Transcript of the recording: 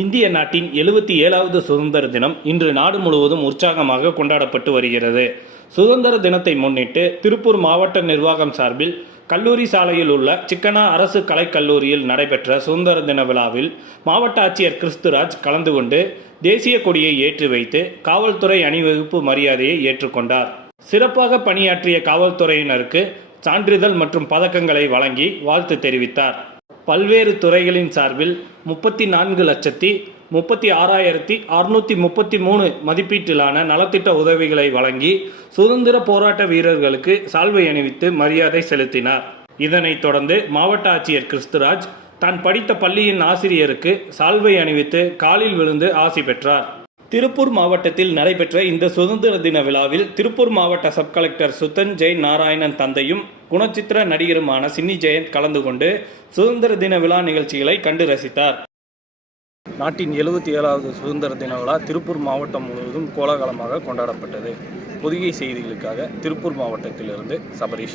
இந்திய நாட்டின் 77வது சுதந்திர தினம் இன்று நாடு முழுவதும் உற்சாகமாக கொண்டாடப்பட்டு வருகிறது. சுதந்திர தினத்தை முன்னிட்டு திருப்பூர் மாவட்ட நிர்வாகம் சார்பில் கல்லூரி சாலையில் உள்ள சிக்கனா அரசு கலைக்கல்லூரியில் நடைபெற்ற சுதந்திர தின விழாவில் மாவட்ட ஆட்சியர் கிறிஸ்துராஜ் கலந்து கொண்டு தேசிய கொடியை ஏற்றி வைத்து காவல்துறை அணிவகுப்பு மரியாதையை ஏற்றுக்கொண்டார். சிறப்பாக பணியாற்றிய காவல்துறையினருக்கு சான்றிதழ் மற்றும் பதக்கங்களை வழங்கி வாழ்த்து தெரிவித்தார். பல்வேறு துறைகளின் சார்பில் 34,36,633 மதிப்பீட்டிலான நலத்திட்ட உதவிகளை வழங்கி சுதந்திர போராட்ட வீரர்களுக்கு சால்வை அணிவித்து மரியாதை செலுத்தினார். இதனைத் தொடர்ந்து மாவட்ட ஆட்சியர் கிறிஸ்துராஜ் தான் படித்த பள்ளியின் ஆசிரியருக்கு சால்வை அணிவித்து காலில் விழுந்து ஆசி பெற்றார். திருப்பூர் மாவட்டத்தில் நடைபெற்ற இந்த சுதந்திர தின விழாவில் திருப்பூர் மாவட்ட சப் கலெக்டர் சுதன் ஜெய் நாராயணன் தந்தையும் குணச்சித்திர நடிகருமான சின்னி ஜெயந்த் கலந்து கொண்டு சுதந்திர தின விழா நிகழ்ச்சிகளை கண்டு ரசித்தார். நாட்டின் 77வது சுதந்திர தின விழா திருப்பூர் மாவட்டம் முழுவதும் கோலாகலமாக கொண்டாடப்பட்டது. பொதிகை செய்திகளுக்காக திருப்பூர் மாவட்டத்திலிருந்து சபரீஷ்.